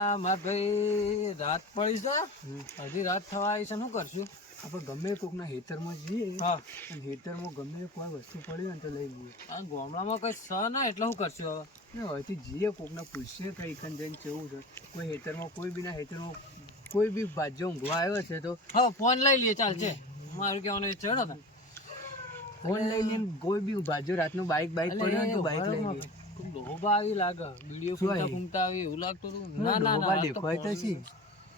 માર ભાઈ રાત પડી છે, હજી રાત થવા આવી છે. શું કરશું આપણે ગમે કોકના હેતરમાં જઈએ, હા અને હેતરમાં ગમે કોઈ વસ્તુ પડી હોય ને તો લઈ લઈએ. આ ગામડામાં કઈ સ ના એટલે શું કરશું હવે? ને હવેથી જઈએ કોકને પૂછીએ કઈ કન જઈને કેવું છે. કોઈ હેતરમાં કોઈ બીના હેતરમાં કોઈ બી ભાજ્યો ઊંઘવા આવ્યો છે તો હા ફોન લઈ લઈએ. ચાલશે મારું કહેવાનું એ ચડો ને ફોન લઈ લઈએ. કોઈ બી ભાજ્યો રાતનું બાઈક પડ્યું હોય ને તો બાઈક લઈ લઈએ. ડોબા આવી લાગે, વિડીયો ફૂંકતા ફૂંકતા આવી એવું લાગતું હતું. ના ના ડોબા ના દેખાય તો શી?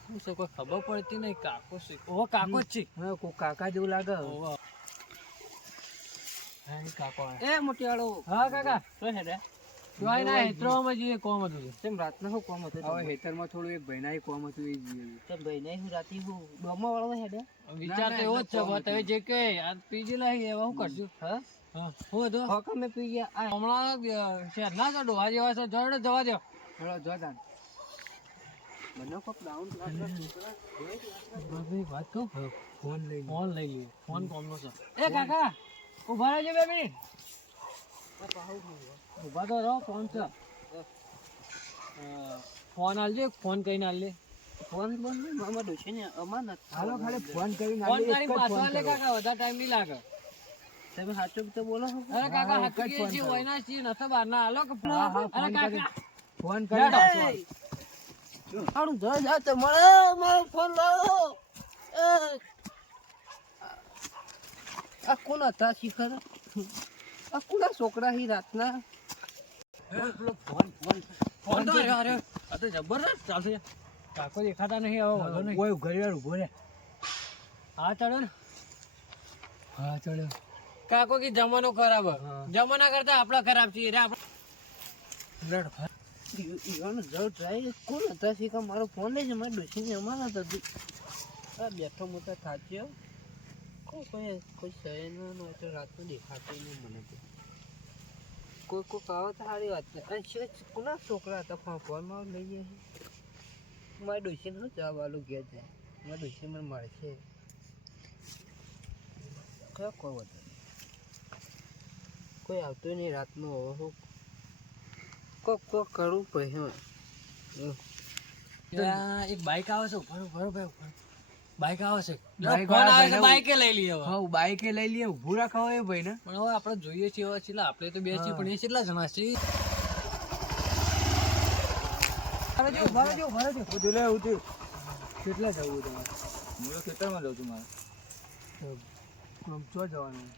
શું છે કોઈ ખબર પડતી નહીં. કાકો છે, ઓહો કાકો જ છે. હા કોક કાકા જેવું લાગે. ઓહો કાકો એ મોટિયાળો. હા કાકા શું છે રે? જોઈ ના હેતરોમાં જઈએ. કોમ હતું તેમ રાતના શું કોમ હતું? હવે હેતરમાં થોડું એક ભાઈના કોમ હતું એ જઈએ. તેમ ભાઈને હું રાતી હું ડોમા વાળો હેડે. વિચાર તો એવો જ છે. તમે જે કે આ પીજી લઈ એવા શું કરશું? હા હા હું હતું હોકા મે પી ગયા. હમણાં શહેરના તો ડોહા જેવા છે. જડે જવા દો. ચલો જોતા મને કોક ડાઉન વાત કહું, ફોન લઈ લઈએ. ફોન લઈ લઈએ. ફોન કોમનો છે. એ કાકા ઉભા રહેજો 2 મિનિટ. ઉભા તો રહો. ફોન છે. ફોન આલજે. ફોન કઈને આલજે. ફોન બંધ મામા ડોશે ને અમાનત. હાલો ખાલી ફોન કરીને ફોન આલી, એક તારી જ પાછો ફોન આલે કરો. કાકા. વધારે ટાઈમ નહીં લાગે. તમે સાચું તો બોલો છો. અરે કાકા એક જ હાકી ફોન જી કરો. હોય ના છી નથા બહાર ના આલો કે હા, હા, અરે ફોન કાકા કરી. ફોન કરીને પાછો આલ. આડું જઈ જા તો મળે મારો ફોન લાવો. આ કોણ હતા શિખર? આ કોના છોકરા હી રાતના? ફોન તો અરે આ તો જબરદસ્ત ચાલશે. કાકો દેખાતા નહીં. હવે વાંધો નહીં. કોઈ ઘડિયાળ ઉભો રે. હા ચડો ને. હા ચડ્યો. કાકો કે જમાનો ખરાબ હે. હા. જમાના કરતા આપડા ખરાબ છીએ રે. ઈવાનો જળ જાય. કોણ હતા શિખર? મારો ફોન લઈ જાય. મારી ડોશીને અમાનત હતી. આ બેઠો મોટા થાચ્યો. કોઈ શહેરનો નો તો રાતનું દેખાતું નહીં મને તો. કોઈ આવે તો સારી વાત છે. અને કોના છોકરા હતા? ફોનમાં લઈ જાય. મારી ડોશીને શું જવાબ આલું ઘેર જાય? મારી ડોશી મને મળશે. કયો કોઈ વધુ કોઈ આવતું નહીં રાતનું. હવે હું કોક કરું પછી. એક બાઈક આવે છે. ઉભા ભાઈ ઉભા. બાઈક આવે છે. બાઈક ફોન આવે વાળા છે. ભાઈને બાઈકે લઈ લઈએ હવે. હા બાઈકે લઈ લઈએ. ઊભું રાખાવો એ ભાઈ ને. પણ હવે આપણે જોઈએ છીએ હવે છેલ્લા આપણે તો બે છીએ પણ એ કેટલા જણા છે? કેટલા જવું તમારે? હું ખેતરમાં જાઉં છું મારે. ચો જવાનું?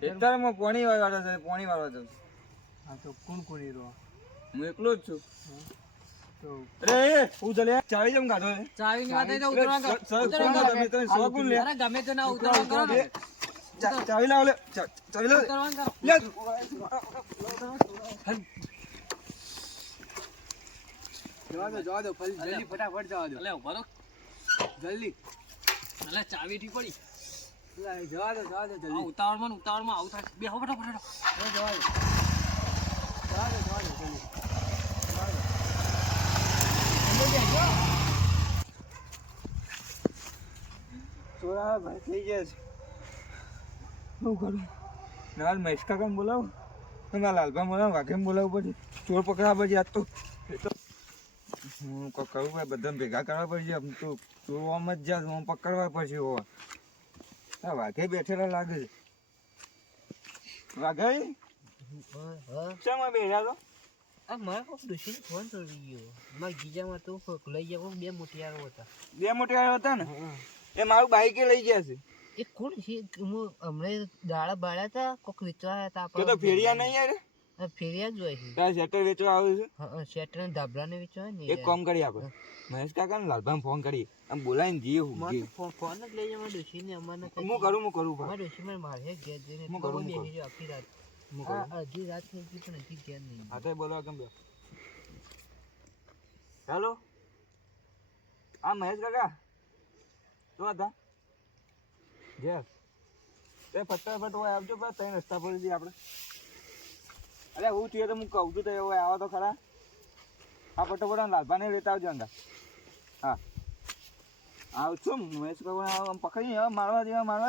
ખેતરમાં પાણી વાળવા છે, પાણી વાળવા જાઉં છું. હા તો કોણ કોણ રહો? હું એકલો જ છું. તો અરે હું ચાલે ચાવી જમ કાઢો છે. ચાવીની વાત આવી તો ઉતરવા કરો. ઉતરવા કરો. તમે સો કોણ લે? અરે ગમે તે ના ઉતરવા કરો ને. ચાવી લાવ લે. ચાવી લાવ ઉતરવા કરો. લે. જવા દો જલ્દી ફટાફટ જવા દો. અલે ઉભા રહો. જલ્દી અલે ચાવી થી પડી. જવા દો આ જલ્દી. ઉતાવળમાં આવું થાય. બે હો ફટાફટ. જવા દો જલ્દી. ચોરા ભાઈ થઈ ગયા છે. શું કરું? નાલ મહેશ કાકાને બોલાવું. ના લાલભા બોલાવું. વાઘેમ બોલાવવું પડશે. ચોર પકડવા પડશે આજ તો. હું કરું ભાઈ બધાને ભેગા કરવા પડશે. આમ તો ચોરવામાં જ જા હું પકડવા પડશે. હોવા આ વાઘે બેઠેલા લાગે છે. વાઘાઈ શામાં બેઠા તો? આ મારા કોક ડોશીને ફોન ચડી ગયો. મારા ગીજામાં તો લઈ ગયા બે મોટિયારો હતા. બે મોટા હતા ને એ મારું બાઈકે લઈ ગયા છે. એ કોણ છે? હું હમણાં દાડા બાળ્યા હતા. કોક વેચવા હતા. તો ફેરિયા નહીં યાર. ફેરિયા જ હોય છે. તારા શેટર વેચવા આવે છે. હા શેટર ને ધાબળા ને વેચવા ને. એક કામ કરી આપણે મહેશ કાકા ને લાલભાઈ ફોન કરી આમ બોલાવીને જઈએ. હું મારે ફોન જ લઈ જાય. મારી ડોશીને અમાનત હતી. કરું ભાઈ. મારી ડોશી મને મારે ઘેર જઈને હું કરું. બેસી રહ્યો આખી રાત. હું કરું. અડધી રાત થઈ ગઈ પણ હજી ઘેર નહીં. હા તો બોલવા કેમ બે હેલો હા મહેશ કાકા શું હતા ઘેર એ ફટાફટ હોય આવજો બસ ત્રણ રસ્તા પર જઈએ આપણે. અરે હું થયું તો હું કહું છું તો હવે આવો તો ખરા. હા ફટાફટ લાલભાને લેતા આવજો અંદર. હા આવું છું મહેશ કાકા આમ પકડી હવે મારવા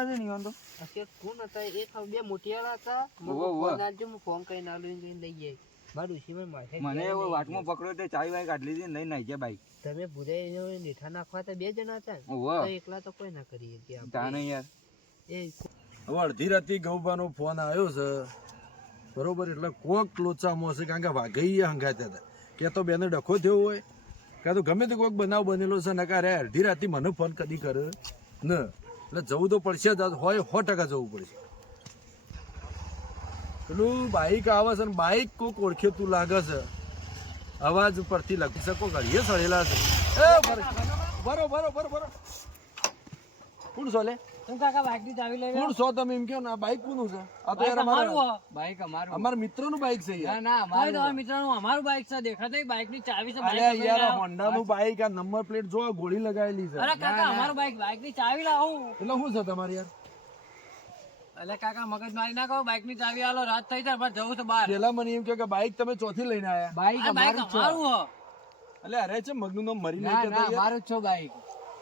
દે નહીં તો. અત્યારે કોણ હતા? એક બે મોટિયાળા હતા. ઓહો, ઓહો. ફોન આપજો. હું ફોન કરીને આલું લઈ જાય. મારા ડોશીમાં માથે મને ઘેર એવો લઈ વાટમાં ગયો. પકડ્યો તે ચાવી વાઈ કાઢી લીધી ને લઈને નાઈ ગયા બાઈક. તમે ભૂરાઈ મીઠા નાખવા તો 2 જણા હતા ને ઓહો. તો એકલા તો કોઈ ના કરી શકીએ આપણે. તાને યાર એ હવે અડધી રાતે ગૌબાનો ફોન આવ્યો છે બરોબર, એટલે કોક લોચામાં હશે, કારણ કે વાઘઈ હંગાત્યા હતા કે તો બેને ડખો થયો હોય કાં તો ગમે તે કોઈક બનાવ બનેલો છે ને કારે અડધી રાતે મને ફોન કદી કરે ને, એટલે જવું તો પડશે જ, હોય 100% જવું પડશે. પેલું બાઈક આવે છે ને બાઈક કોક ઓળખે તું લાગે છે, અવાજ પરથી લખી શકો ઘડીએ સળેલા છે. બરો બરો બરો બરો કોણ છો લે? તું કાકા બાઈક ની ચાવી લઈ કોણ છો તમે એમ કહો ને? આ બાઈક કોનું છે? આ તો યાર અમારા બાઈક અમારું. અમારા મિત્રનું બાઈક છે યાર. ના અમારું તમારા મિત્રનું અમારું બાઈક છે, દેખાતું બાઈક ની ચાવી છે. અરે યાર આ હોન્ડાનું બાઈક, આ નંબર પ્લેટ જો, આ ગોળી લગાવેલી છે. અરે કાકા અમારું બાઈક ની ચાવી લાવું. એટલે શું છે તમારે યાર? અલે કાકા મગજ મારી ના કહો, બાઈક ની ચાવી આલો, રાત થઈ જાય મારે જવું છે બહાર. પેલા મને એમ કહે કે બાઈક તમે ચોથી લઈને આયા. બાઈક આ બાઈક અમારું જ છે. અમારું હ. એટલે અરે છે મગનું નામ મરી ના નહીં ના કેતા યાર. અમારું જ છે બાઈક.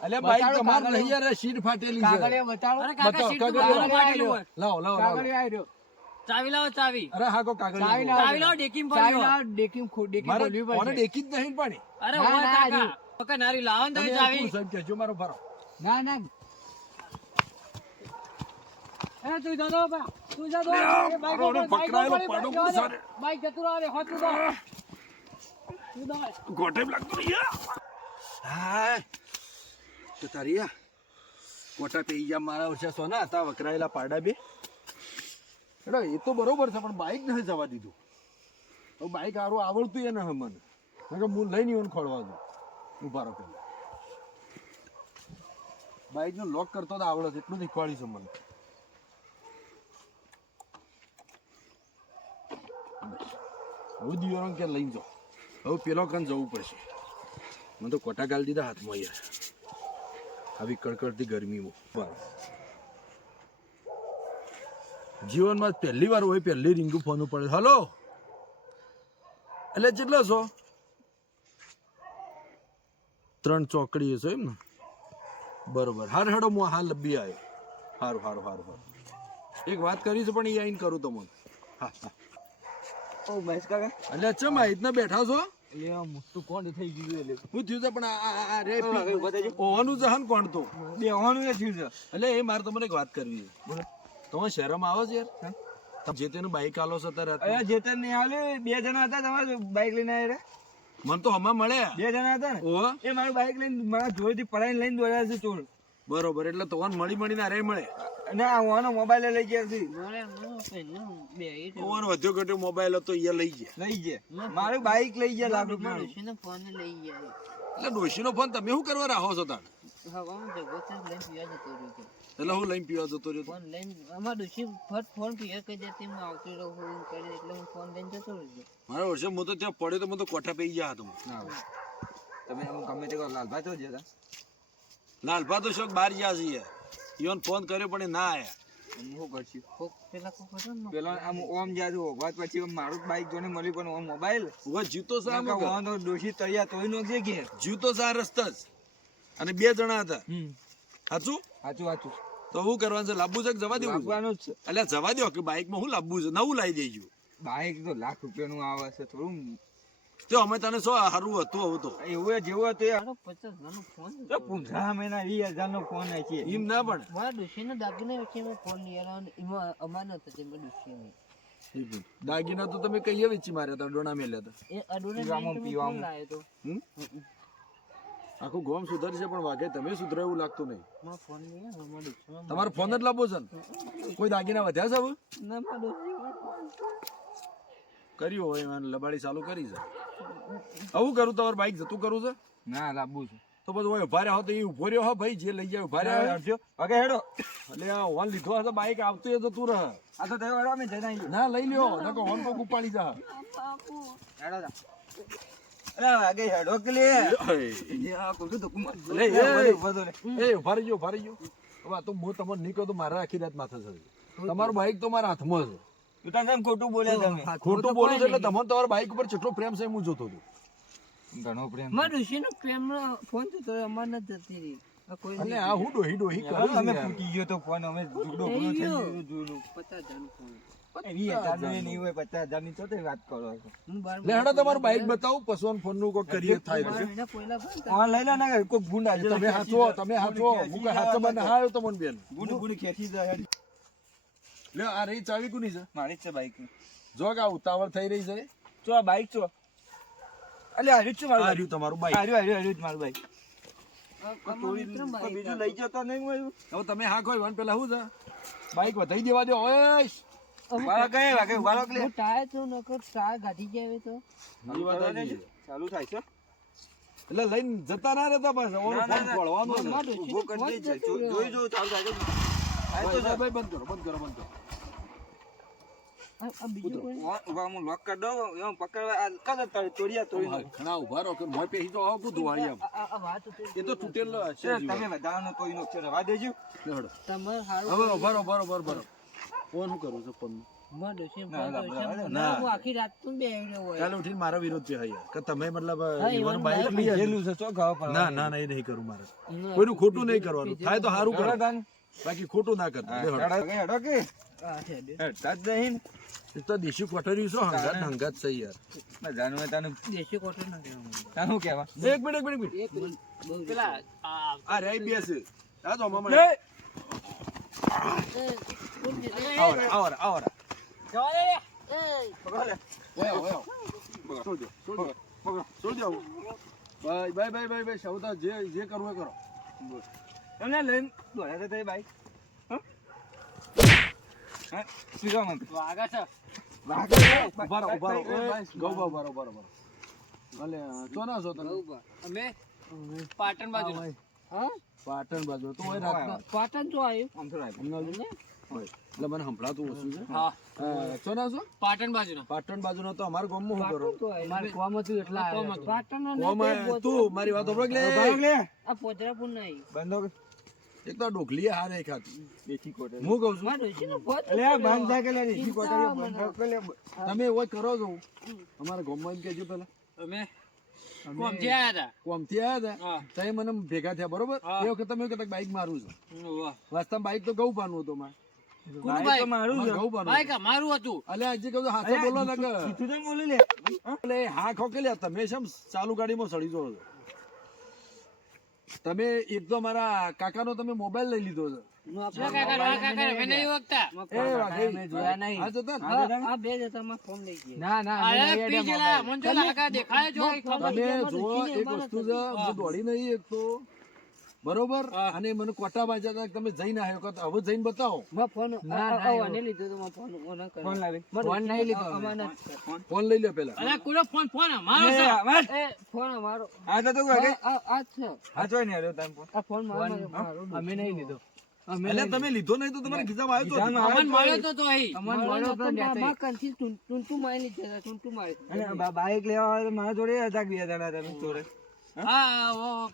એટલે બાઈક બતાડો તમારું કાગળિયો. નહીં યાર, શીટ ફાટેલી છે. કાગળિયો બતાડો. અરે કાકા બતાવો, સીટ તો કાગળિયો. બહાર ફાટેલું હોય. લાવો લાવો લાવો. કાગળિયો આયરો. ચાવી લાવો ચાવી. અરે હા કો ચાવી કાગળ લાવો. ચાવી લાવો ડેકીમ ચાવી પડ્યો. લાવો, ડેકીમ ડેકીમ મારે ખોલવી કોને પડશે. દેખી જ નહીં પાણી. અરે ના, ઓય ના, કાકા હજી. પકડ નારી લાવો ને તમે તમે યાર ચાવી. કોણ સાહેબ કહેજો મારો ભરો. ના ના એ તું જા દો બા, તું જા દો. લે આ એ બાઈક મારો ઉપર, બાઈક પકડાયેલો ઉપર, પાડો બાઈક કોણ જવા દે. સારે? બાઈક જતું રહે, હોત તું દો. તું દો. ગોઠે લાગતો યાર. હાય તો તારી આ કોટા પી ગયા મારા વર્ષે સોના હતા વકરાયેલા પાડા બે. એડો એ તો બરોબર છે પણ બાઈક નથી જવા દીધું. તો બાઈક હારું આવડતું એ ન મને, કારણ કે હું લઈને ઈવન ખોળવા દઉં. ઉભા રહો પેલા બાઈકનો લોક કરતો તો આવડે છે, એટલું શીખવાડી છે મને. હવે દિયોરંગ કે લઈને જાઓ, હવે પેલો કન જવું પડશે. મને તો કોટા ગાલી દીધા હાથમાં યાર, આવી કડકડતી ગરમીમાં. બસ જીવનમાં પહેલી વાર હોય પહેલી રીંગું ફોન પડે. હલો એટલે કેટલો છો? 3 ચોકડી છો એમ ને? બરોબર. હાર હેડો હું હાલ લબ્બી આવ્યો. સારું સારું સારું સારું. એક વાત કરી છે પણ એ આવીને કરું તમને. હા હા. ઓ મહેશ કાકા એટલે ચમ આ રીતના બેઠા છો? એટલે આ મોટું કોણ થઈ ગયું એટલે હું થયું છે પણ આ રે ઉભા થજો. ઓવાનું જહન કોણ તો બેહવાનું એ થયું છે. એટલે એ મારે તમને એક વાત કરવી છે. બોલો તમે શહેરમાં આવો છો યાર? તમે જે તેનું બાઈક આલો છો ત્યારે અરે જેતન નહીં આલે 2 જણા હતા તમારે બાઈક લઈને આવ્યા. મને તો હમણાં મળ્યા. 2 જણા હતા ને ઓહો એ મારું બાઈક લઈને મારા જોડેથી પડાઈને લઈને દોડ્યા છે ચોર. બરોબર. એટલે તો મળી મળીને અરે મળે. અને આ ઓનો મોબાઈલ લઈ ગયા છે. મારે હું પેલું બે ઈ તો ઓવાનો વધ્યો ઘટ્યો મોબાઈલ હતો એ લઈ ગયા. લઈ ગયા મારું બાઈક લઈ ગયા લાખ મારા રૂપિયા. ડોશીનો ફોન લઈ ગયા. એટલે ડોશીનો ફોન તમે શું કરવા રાખો છો તાણ? હવામાં જગો છે લઈને પીવા જતો રહ્યો છે. એટલે હું લઈને પીવા જતો રહ્યો તો. ફોન લઈને અમારા ડોશી ફટ ફોન પીવા કહી દેતી હું આવતો રહું ફોન કરી એટલે હું ફોન લઈને જતો રહ્યો. મારા વર્ષે હું તો ત્યાં પડ્યો તો મને તો કોઠા પી ગયા હતો. તમે ગમે તે કહો લાલભાઈ તો જતા લાલભા તો શોખ બહાર ગયા છે યાર. ઈવન ફોન કર્યો પણ એ ના આયા. શું કરશું કોક પેલા કોક હતો ને પેલો આમ ઓમ જ્યાં હોગવાત પછી મારું બાઈક જોને મળ્યું પણ ઓમ મોબાઈલ હવે જીવતો છે આમ વગર. ઓમ તો ડોશી તૈયાર તોય નો છે કે જીવતો છે આ રસ્તા જ. અને 2 જણા હતા. સાચું? સાચું સાચું તો શું કરવાનું છે? લાવવું છે કે જવા દેવું છે? લાવવાનું જ છે. એટલે જવા દો કે બાઈકમાં શું લાવવું છે? નવું લાવી દેજો. બાઈક તો લાખ રૂપિયાનું આવે છે થોડું તો અમે તને શું સારું હતું હવે તો એવું જેવું હતું મારો 50 હજારનો ફોન હતો. 15 મહિના 20,000 નો ફોન છે. એમ ના પણ મારા ડોશીનો દાગીના વચ્ચે મેં ફોન લઈ આવ્યો અને એમાં અમાનત હતી મારા ડોશીની. દાગીના તો તમે કઈ વેચી માર્યા હતા, ડોણા મેલ્યા હતા. એ અડોને પીવામાં, ફોન પીવામાં. લાવ્યો તો. હમ? આખું ગોમ સુધરશે પણ વાગે તમે સુધરો એવું લાગતું નહીં. મારો ફોન લઈ આવ્યો મારા ડોશીમાં. તમારો ફોન જ લાવવો છે ને? કોઈ દાગીના વધ્યા છે હવે? ના મારા ડોશીમાં કર્યું હોય એમાં લબાડી ચાલુ કરી છે. આવું કરું તમારે બાઈક જતું કરવું છે ના લાવવું છે તો પછી હોય ઉભા રહ્યા હો તો એ ઉભો રહ્યો હો ભાઈ, જે લઈ જાય ઉભા રહ્યા અડધો ઓકે હેડો એટલે આ હોન લીધો હશે બાઈક આવતું એ જતું રહે. આ તો તયો હેડો અમે જઈને આવીએ. ના લઈ લ્યો નકો હોન કોક ઉપાડી જા. હેડો જા. અરે આગે હેડો કે લે આ કોક તો કુમાર લે, એ, ઉભો તો રે. એ ઉભા રહીજો ઉભા રહીજો. હવે આ તો હું તમને નહીં કહું તો મારા આખી રાત માથે ચડી. તમારું બાઈક તો મારા હાથમાં છે. તું તને એમ ખોટું બોલ્યા તમે ખોટું બોલું છું એટલે તમને તમારા બાઈક ઉપર કેટલો પ્રેમ છે હું જોતો હતો. ઘણો પ્રેમ મારા ડોશીનો પ્રેમનો ફોન તો અમાનત જતી રહી. કોઈ અને આ હું ડોહી ડોહી કરું છું અમે યાર. ફૂટી ગયો તો ફોન અમે ઝૂકડો પૂરો થઈ ગયો જોયું 50,000 નો ફોન. 20,000 નો નહીં હોય 50,000 ની તો તે વાત કરો છો હું બાર લે હેડો તમારું બાઈક બતાવું પશુઓને ફોનનું કોઈ કરીએ થાય તો. મહિના પહેલા બંધ ફોન લઈ લે ને કોઈ ગુંડ આજે તમે હાચો હું કઈ હાચો બને હાયો તો મને બેન ગુંડ ગુંડ ખેંચી જાય લે આ રહી ચાવી કોની છે મારી જ છે બાઈક જો કે આ ઉતાવળ થઈ રહી છે તો આ બાઈક છો અલે આ રહ્યું છે મારું આ રહ્યું તમારું બાઈક હાર્યું જ મારું બાઈક અમારા મિત્ર કોઈ બીજું લઈ જતો નહીં મળ્યું હવે તમે હા કોઈ વન પેલા શું છે બાઈક વધાઈ દેવા દો ઓય વાળા કઈ વાગે વાળો કે હું ટાયર છું નકર ટાયર ગાડી જાય તો ચાલુ થાય છે એટલે લઈને જતા ના રહેતા પાછા ઓનો ના, ના, ફોન ના. ખોળવાનો છે. મારા ડોશીને ઉભો કરી ફોન દે છે જતો રહ્યો. જોઈ જો ચાલુ થાય છે ભાઈ, ભાઈ, ભાઈ, બંધ કરો આ બીજું કોઈ ઉભા હું લોક કરી દઉં એમ પકડવા આ કલર તોડિયા તોડી નાખો. ઘણા ઉભા રહો કે મોય પેહી તો આવો કું ધોવાળી આમ. આ વાત હતી. એ તો તૂટેલો હશે છે, જીવો. તમે વધારાનો તોડી નાખશો રવા દેજો લે હેડો. તમારે હારું હવે બરો ફોન શું કરું છું ફોન મારા ડોશીને ના, ફોન ના, કર્યો છે. ના. હું આખી રાત તો બે આવ્યો હોય. કાલે ઉઠીને મારો વિરોધ છે યાર કે તમે મતલબ હા, યુવાન ઈવન બાઈક બાઈક લઈ આવ્યા. ગયેલું છે ચો ગાવ પર ના ના ના એ નહીં કરું મારે એનું કોઈનું ખોટું નહીં કરવાનું થાય તો સારું કરો દાન બાકી ખોટું ના કરતા લે હેડો. હેડો કે આ છે બે. હેડતા જ નહીં એ તો દેશી કોઠરીયું છો હંગાત ને હંગાત છે યાર ને જાનવે તાનું દેશી કોટર ના કહેવાનું. તાનું કહેવા એક મિનિટ એક બહુ પેલા આ આ રે બેસ આ જો મામા લે આવર જવા દે રે. પકડો લે ઓય છોડ દો ભાઈ સૌતા જે કરવું એ કરો તમને લઈને દોડ્યા હતા બાઈક હા સીધો મત વાગા છે. ઉભા રહો ઓય ગૌબા ઉભા રહો ભલે ચોના છો તમે બહુ બા. અમે પાટણ બાજુ હા પાટણ બાજુ તો ઓય રાતના પાટણ તો આવ્યું આમ તો રાખ અમને ઓય એટલે મને સંભળાતું ઓછું છે હા ચોના છો પાટણ બાજુ પાટણ બાજુનો તો અમારા ગામમાં શું કરો પાટણ તો આવ્યું. મારે કોમ હતું એટલે કોમ આવ્યો. હતું. પાટણ અને ગામમાં તું મારી વાત સાંભળ કે લે આ પોજરાપુર ના આવ્યું. બંધો એક તો ઢોકલી હાર નહીં ખાતી દેખી કોટે હું કહું છું મારા ડોશીનો ફોન અલે આ જતો બંધ રહ્યો. થાય કે લે દેખી કોટે બંધ કર લે તમે એવો જ કરો છો અમારા ગામમાં એમ કહેજો પેલા અમે કોમ જે આયા હતા. કોમથી આવ્યા હતા હા. તઈ મને ભેગા થયા બરોબર હા. એ વખત તમે એવું કહેતા બાઈક મારું છું વાહ. વાસ્તવમાં બાઈક તો ગૌ પાનું હતું મારે કોનું બાઈક તો બાઈક? મારું છે ગૌ પાનું બાઈક અમારું હતું. અલે આજે કહું છું હાથે બોલો ને કે તું તો બોલી લે એટલે હા ખોકેલ્યા તમે શેમ ચાલુ ગાડીમાં સડી જો છો તમે એક તો મારા કાકાનો તમે મોબાઈલ લઈ લીધો છે હું આ શું કાકા, વાહ કાકા, અમે નહીં ઓળખતા. એ વાઘઈ. મેં જોયા નહીં. હા જતા ને? આ બે જતા માં ફોન લઈ ગયા. ના ના અમે અરે નહીં પી અડ્યા ગયેલા, મોબાઈલ. મને જો લાગે દેખાય જો એ ખબર. તમે એમાં તો જુઓ જીને એક અમારા વસ્તુ છે હું દોડી નહીં એક તો બરોબર હા. અને મને કોટા બાજ્યા હતા કે તમે જઈને આવ્યો કહો તો હવે જઈને બતાવો માં ફોન ના, આને લીધો તો માં ફોન ઓના કર્યો. ફોન લાવી ફોન નહીં લીધો અમે. અમારા ફોન લઈ લો પેલા અરે કોનો ફોન ફોન અમારો છે. એ ફોન અમારો આ તો તું વાગે આ છે આ જોઈ ને હેડો તાન ફોન આ ફોન મારો અમે નહીં લીધો. એટલે તમે લીધો નહીં તો તમારે ખિસ્સામાં આવ્યો તો અમન મળ્યો તો તો અહીં. અમને મળ્યો તો ન્યાથી. માં કંથી ટુંટુ મારી લીધા ટુંટુ મારી અને બાઈક લેવા આવે તો મારા જોડે હતા બે જણા હતા જોડે હા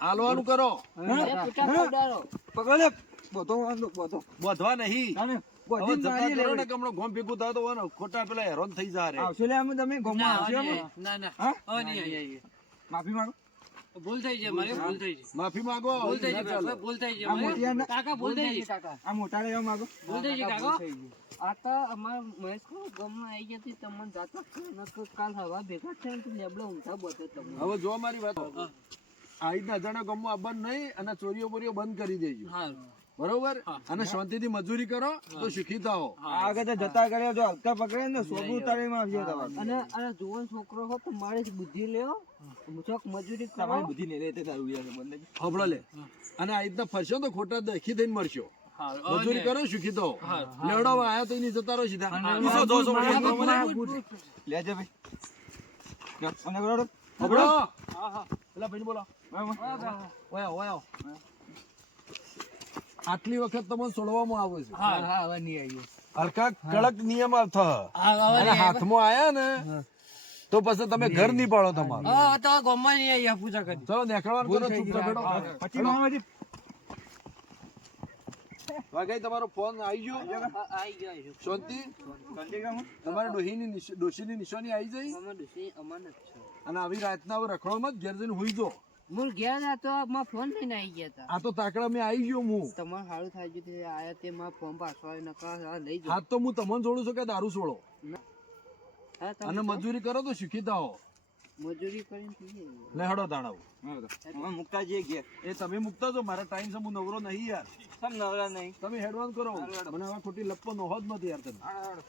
હાલવાનું કરો પૂટા પડારો પકડો લે બોતો વાંધો બોતો બોધવા નહીં તાને હવે બોધી જતા મારી કરો લે ને કે હમણાં ગોમ ભેગું થાય તો વાનો ખોટા પેલા હેરાન થઈ જા રે આવશે લે અમે તમે ગમમાં ના, આવશે અમે ના ના હા? હવે નહીં આવીએ. માફી માંગો ભૂલ થઈ છે મારી ભૂલ થઈ છે માફી માંગો ભૂલ થઈ ના છે ચાલે. ભૂલ થઈ છે આ મોટી મારી. આના- કાકા ભૂલ થઈ છે આ મોટા લેવા માંગો ભૂલ થઈ છે કાકા આ તો અમાર મહેશ ગામમાં આવી જતી તમને જાતા નકર કાલ હવા ભેગા છે ને તો લેબડો ઊંધા બોતે તમને હવે જો મારી વાત આ રીતના અજાણ્યા ગામમાં આવવાનું નહીં અને ચોરીઓ બોરીઓ બંધ કરી દેજો હા બરોબર અને શાંતિથી મજૂરી કરો તો શીખી થાઓ આગળ તો જતા કર્યા જો હલકા પકડે ને સોબુ ઉતારીમાં આવશે તમારે અને જુવાન છોકરો હો તો મારે જ બુદ્ધિ લેવો ચોક મજૂરી કરો તમારી બુદ્ધિ નહીં રહેતી તારું યાર બંને હબળો લે અને આ રીતના ફરશો તો ખોટા દેખી થઈને મરશો હા મજૂરી કરો શીખી તો હા. લેવડો આયા તો એની જતા રહો સીધા ઈસો જોશો વળી તો મને. લેજે ભાઈ જા, અને કરો હબળો હા હા પેલા ભાઈને બોલો બરાબર ઓયા ઓયા આટલી વખત તમને છોડવામાં આવે છે હા હા હવે નહીં આવ્યો. હલકા કડક નિયમ થ હા હવે અને હાથમાં આયા ને તો પછી તમે ઘર નહીં પાડો તમારું હા તો ગામમાં નહીં આવીએ પૂજા કરી ચલો નેકળવાનું કરો ચૂપચાપ બેઠો પછી મામાજી વાઘાઈ તમારો ફોન આવી ગયો આવી ગયો શાંતિ સંજય કામ તમારે ડોશીની નિશાની આવી જઈ અમાર ડોસી અમાન જ છે અને આવી રાતના હવે રખડોમાં જ ઘેર જઈને હુઈ જો હું ગયા હતા તો મારા ફોન લઈને આવી ગયા હતા. આ તો તાકડા મેં આવી ગયો હું. તમારે સારું થાય છે તે આયા તે મારા ફોન પાછો આવ્યો નકા આ લઈ જાઓ. હાથ તો હું તમને છોડું છું કે દારૂ છોડો હા, તમે અને જાઓ. મજૂરી કરો તો શીખી થાઓ. મજૂરી કરીને પીએ. લે હડો દાડાઓ અમે મુકતા જઈએ ઘેર. એ તમે મુકતા છો મારા ટાઈમ છે હું નવરો નહીં યાર. સમ નવરા નહીં. તમે હેડવાન કરો હારું, હેડો. મને હવે ખોટી લપો નો જ નથી યાર તમે. હાડો, હાડો.